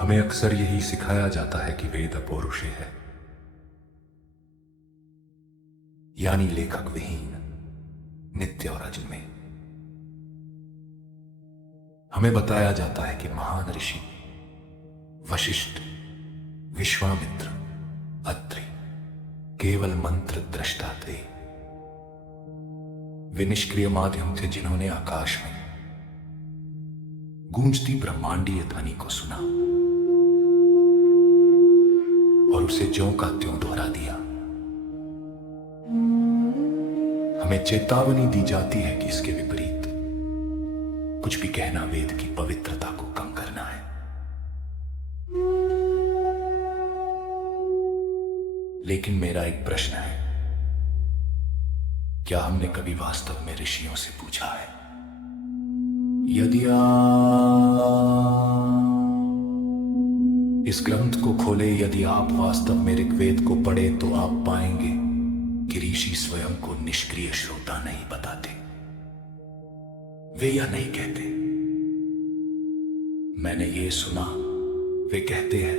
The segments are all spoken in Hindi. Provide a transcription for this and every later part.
हमें अक्सर यही सिखाया जाता है कि वेद अपौरुषेय है, यानी लेखक विहीन, नित्य और अजन्मे। हमें बताया जाता है कि महान ऋषि वशिष्ठ, विश्वामित्र, अत्रि केवल मंत्र दृष्टा थे। वे निष्क्रिय माध्यम थे जिन्होंने आकाश में गूंजती ब्रह्मांडीय ध्वनि को सुना और उसे ज्यों का त्यों दोहरा दिया। हमें चेतावनी दी जाती है कि इसके विपरीत कुछ भी कहना वेद की पवित्रता को कम करना है। लेकिन मेरा एक प्रश्न है, क्या हमने कभी वास्तव में ऋषियों से पूछा है, यदि इस ग्रंथ को खोले, यदि आप वास्तव में ऋग्वेद को पढ़े तो आप पाएंगे कि ऋषि स्वयं को निष्क्रिय श्रोता नहीं बताते। वे यह नहीं कहते मैंने ये सुना, वे कहते हैं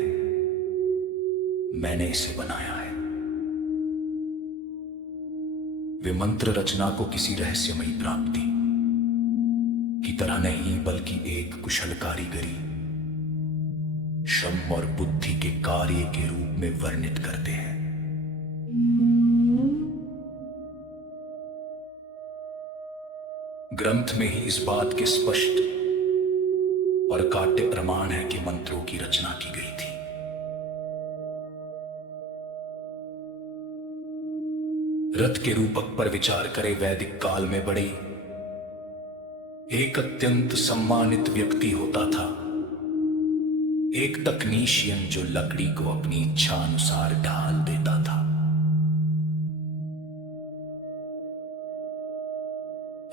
मैंने इसे बनाया है। वे मंत्र रचना को किसी रहस्यमयी प्राप्ति की तरह नहीं, बल्कि एक कुशल कारीगरी, श्रम और बुद्धि के कार्य के रूप में वर्णित करते हैं। ग्रंथ में ही इस बात के स्पष्ट और काट्य प्रमाण है कि मंत्रों की रचना की गई थी। रथ के रूपक पर विचार करें। वैदिक काल में बड़े एक अत्यंत सम्मानित व्यक्ति होता था, एक तकनीशियन जो लकड़ी को अपनी इच्छा अनुसार ढाल देता था।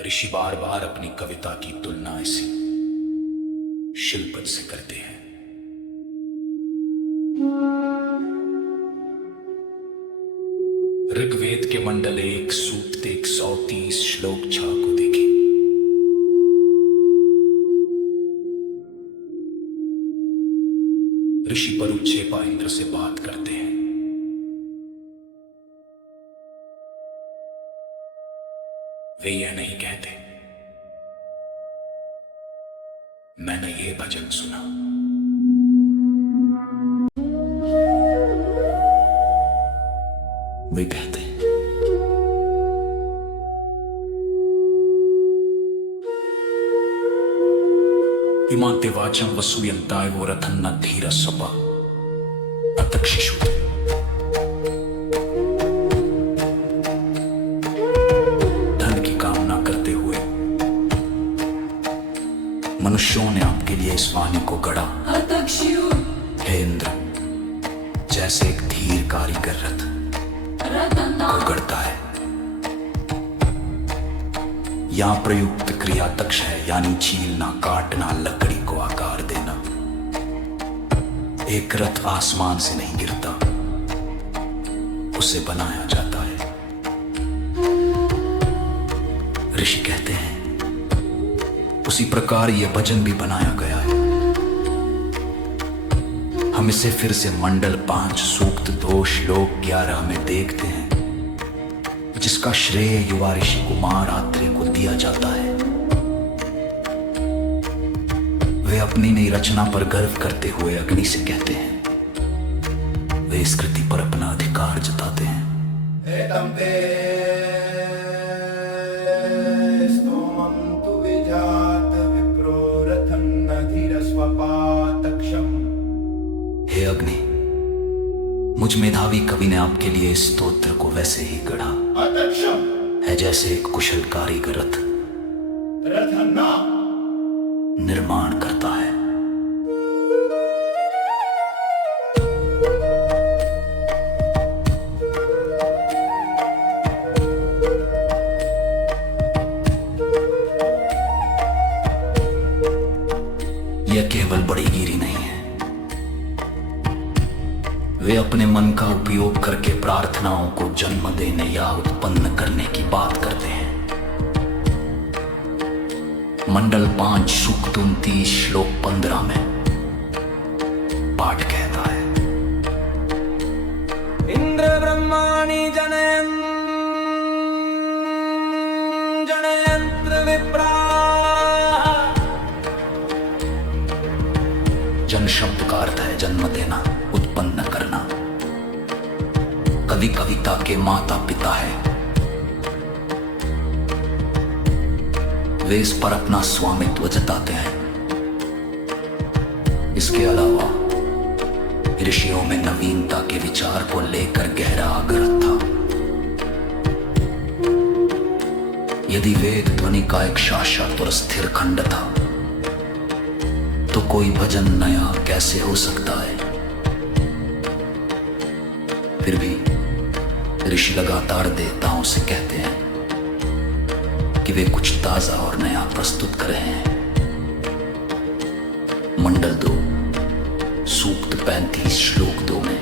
ऋषि बार बार अपनी कविता की तुलना इसी शिल्प से करते हैं। ऋग्वेद के मंडल 1 सूक्त 130 श्लोक 6 को देखें। ऋषि परुच्छेपा इंद्र से बात करते हैं। वे यह नहीं कहते मैंने ये भजन सुना। वे कहते हैं इमाते वाचम वसूयन्ताय वो रथन न धीर सपा अतक्षिषु। धन की कामना करते हुए मनुष्यों ने आपके लिए इस वाणी को गढ़ा। हे इंद्र, जैसे एक धीर कारीगर रथ को गढ़ता है। यहां प्रयुक्त क्रिया तक्ष है, यानी छीलना, काटना, लकड़ी को आकार देना। एक रथ आसमान से नहीं गिरता, उसे बनाया जाता है। ऋषि कहते हैं उसी प्रकार यह भजन भी बनाया गया है। हम इसे फिर से मंडल 5 सूक्त 2 श्लोक 11 में देखते हैं, जिसका श्रेय युवा ऋषि कुमार आत्रेय को दिया जाता है। वे अपनी नई रचना पर गर्व करते हुए अग्नि से कहते हैं, वे इस कृति पर अपना अधिकार जताते हैं। हे अग्नि, मुझ मेधावी कवि ने आपके लिए इस स्तोत्र को वैसे ही गढ़ा है जैसे एक कुशल कारीगर रथ निर्माण करता है। यह केवल बड़ी गिरी नहीं है, वे अपने मन का उपयोग करके प्रार्थनाओं को जन्म देने या उत्पन्न करने की बात करते हैं। मंडल 5 सूक्त 29 श्लोक 15 में पाठ कहता है। इंद्र ब्रह्माणि जनयंत्र विप्रा। जन शब्द का अर्थ है जन्म देना, उत्पन्न करना। कवि कविता के माता पिता है। वे इस पर अपना स्वामित्व जताते हैं। इसके अलावा ऋषियों में नवीनता के विचार को लेकर गहरा आग्रह था। यदि वेद ध्वनि का एक शाश्वत और स्थिर खंड था, तो कोई भजन नया कैसे हो सकता है। फिर भी ऋषि लगातार देवताओं से कहते हैं कि वे कुछ ताजा और नया प्रस्तुत कर रहे हैं। मंडल 2 सूक्त 35 श्लोक 2 में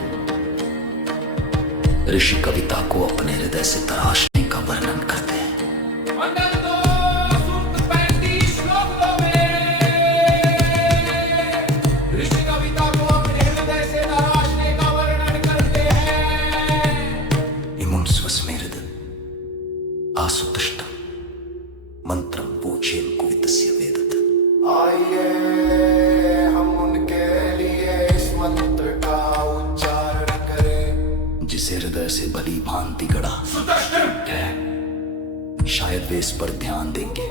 ऋषि कविता को अपने हृदय से तराशने का वर्णन करते हैं। मंडल 2 सूक्त 35 श्लोक 2 में ऋषि कविता को अपने हृदय से तराशने का वर्णन करते हैं। इमुं स्वस्मेरद आसुतष्टं मंत्रं वोचेन कुवितस्य वेदत। आइए हम उनके लिए इस मंत्र का उच्चारण करें, जिसे हृदय से भली भांति गढ़ा है। शायद वे इस पर ध्यान देंगे।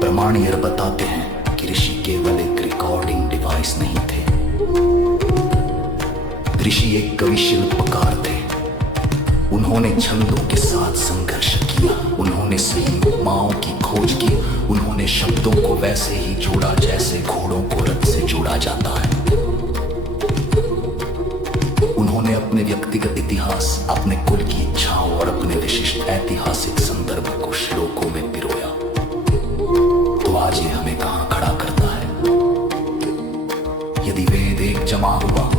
प्रमाण यह बताते हैं कि ऋषि केवल एक रिकॉर्डिंग डिवाइस नहीं थे। ऋषि एक कवि शिल्पकार थे। उन्होंने छंदों के साथ संघर्ष किया, उन्होंने सही उपमाओं की खोज की, उन्होंने शब्दों को वैसे ही जोड़ा जैसे घोड़ों को रथ से जोड़ा जाता है। उन्होंने अपने व्यक्तिगत इतिहास, अपने कुल की इच्छाओं और अपने विशिष्ट ऐतिहासिक संदर्भ को श्लोकों में पिरोया। तो आज ये हमें कहां खड़ा करता है? यदि वेद एक जमा हुआ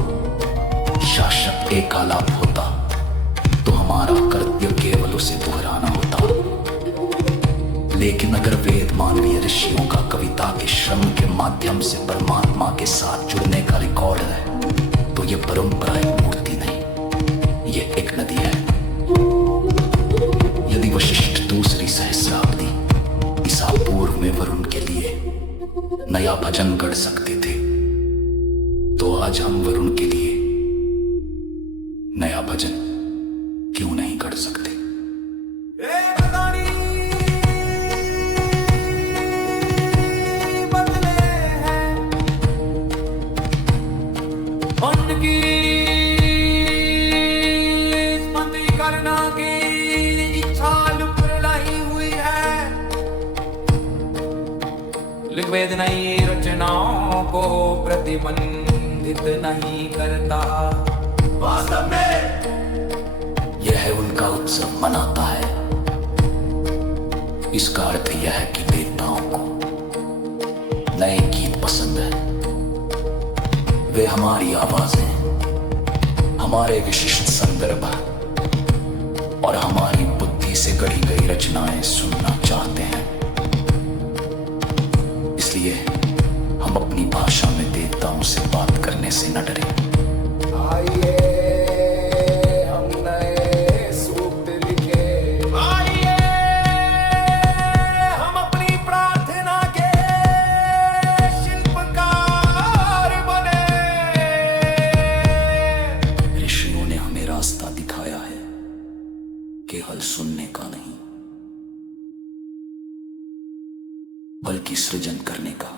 शाश्वत एक आलाप होता, तो हमारा कर्तव्य केवल उसे दोहराना होता। लेकिन अगर वेद मानवीय ऋषियों का कविता के श्रम के माध्यम से परमात्मा के साथ जुड़ने का रिकॉर्ड है, तो यह परंपरा एक मूर्ति नहीं, यह एक नदी है। यदि वशिष्ठ दूसरी सहस्राब्दी ईसा पूर्व में वरुण के लिए नया भजन गढ़ सकते थे, तो आज हम वरुण के लिए नया भजन क्यों नहीं कर सकते? बदले हैं उनकी स्मृति करना की इच्छा लुप्त नहीं हुई है। ऋग्वेद नई रचनाओं को प्रतिबंधित नहीं करता। वास्तव में यह उनका उत्सव मनाता है। इसका अर्थ यह है कि देवताओं को नए गीत पसंद है। वे हमारी आवाजें, हमारे विशिष्ट संदर्भ और हमारी बुद्धि से गढ़ी गई रचनाएं सुनना चाहते हैं। इसलिए हम अपनी भाषा में देवताओं से बात करने से न डरें। आइए हम नए सूक्त लिखे, आइए हम अपनी प्रार्थना के शिल्पकार बने। ऋषियों ने हमें रास्ता दिखाया है, केवल सुनने का नहीं, बल्कि सृजन करने का।